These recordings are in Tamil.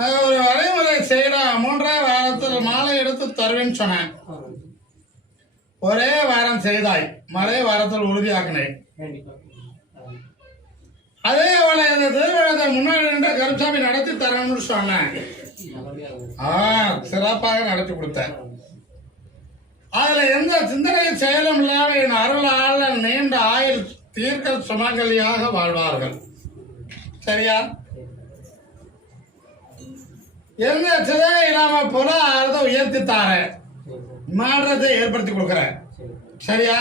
ஒரு வரைமுறை செய்யடா 3ஆவது வாரத்தில் மாலை எடுத்து தருவேன்னு சொன்னேன். ஒரே வாரம் செய்தாய், மழை வாரத்தில் உறுதியாக்கினேன். அதே போல இந்த திருவிழத்தை முன்னாடி நின்று கருப்சாமி நடத்தி தரணும்னு சொன்னேன். சிறப்பாக நடத்தி கொடுத்தேன். அதுல எந்த சிந்தனையும் செயலும் இல்லாத என் அருளால் நீண்ட ஆயுள் தீர்க்க சுமங்கலியாக வாழ்வார்கள். சரியா? எந்த சிதையும் இல்லாம பொருளாதாரத்தை உயர்த்தி தாரேன், மாற்றத்தை ஏற்படுத்தி கொடுக்கிறேன். சரியா?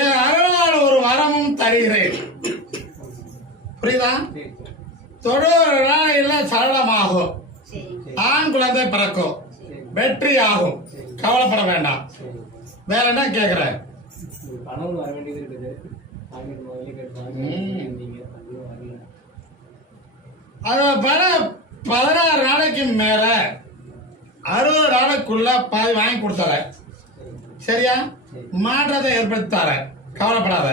என் அருளால் ஒரு வரமும் தருகிறேன். புரியுதா? தொண்ணூறு நாளையில் சரளமாகும், ஆண் குழந்தை பிறக்கும், வெற்றி ஆகும், கவலைப்பட வேண்டாம். வேற என்ன கேட்கிறேன்? அது 16 நாளைக்கு மேல 60 நாளைக்குள்ள பாதி வாங்கி கொடுத்தார. சரியா? மாற்றத்தை ஏற்படுத்தார, கவலைப்படாத.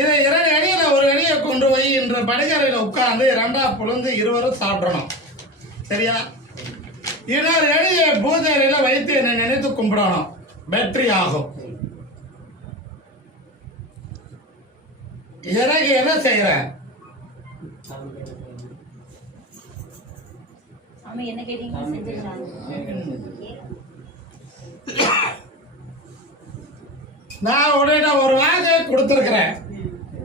இதை 2 அடியில ஒரு அடியை கொண்டு போய் இன்று படுகரையில் உட்கார்ந்து 2ஆ புழுந்து இருவரும் சாப்பிடணும். சரியா? இன்னொரு அடியை பூஜையில வைத்து என்னை நினைத்து கும்பிடணும், வெற்றி ஆகும். எனக்கு என்ன செய்யறேன்? நான் உடனே ஒரு வாங்கை கொடுத்துருக்கிறேன்.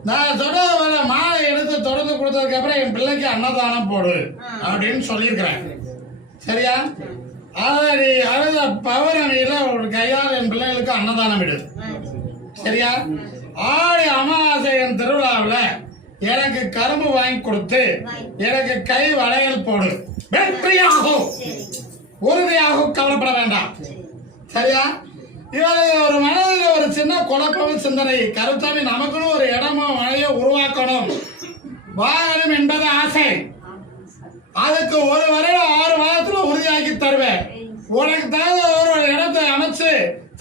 நான் சொன்ன மாலை எடுத்து தொடர்ந்து கொடுத்ததுக்கு அப்புறம் என் பிள்ளைக்கு அன்னதானம் போடு அப்படின்னு சொல்லியிருக்கிறேன். சரியா? அதை நீ அழுத பௌர்ணமியில ஒரு கையால் என் பிள்ளைகளுக்கு அன்னதானம் விடு. சரியா? ஆடி அமாவாசை என் திருவிழாவில் எனக்கு கரும்பு வாங்கி கொடுத்து எனக்கு கை வளையல் போடு, வெற்றியாகும், உறுதியாகும், கவலைப்பட வேண்டாம். சரியா? இவரை ஒரு மனதில் ஒரு சின்ன குழப்பம் சிந்தனை. கருத்தாமி நமக்குன்னு ஒரு இடமோ மனையோ உருவாக்கணும், வாகனம் என்பது ஆசை. அதுக்கு ஒரு வருடம் 6 மாதத்துல உறுதியாக்கி தருவேன். உனக்கு தகுந்த ஒரு இடத்தை அமைச்சு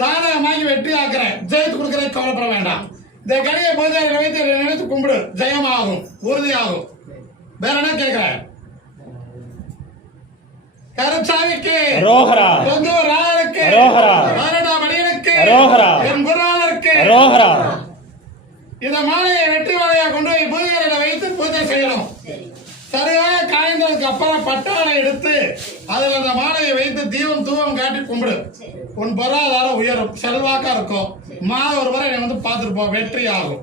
சாதகமாகி வெற்றி ஆக்குறேன், ஜெயித்து கொடுக்குறேன், கவலைப்பட வேண்டாம். இந்த கடையை போது வைத்து நினைத்து கும்பிடு, ஜெயமாகும், உறுதியாகும். வேற என்ன கேட்கிறேன்? கருச்சாமிக்கு, சொந்தூர் ராஜனுக்கு, 12ஆம் அடியனுக்கு, என் குருநாதருக்கு இந்த மாலையை வெற்றி மாலையா கொண்டு போய் பூஜைகளை வைத்து பூஜை செய்யணும். சரியாக காய்ந்ததுக்கு அப்புறம் பட்டாளை எடுத்து அதில் அந்த மாலையை வைத்து தீபம் தூவம் காட்டி கும்பிடு. உன் பொருளாதாரம் உயரும், செல்வாக்கா இருக்கும். மாதம் ஒரு முறை நீ வந்து பார்த்துட்டு போ, வெற்றி ஆகும்.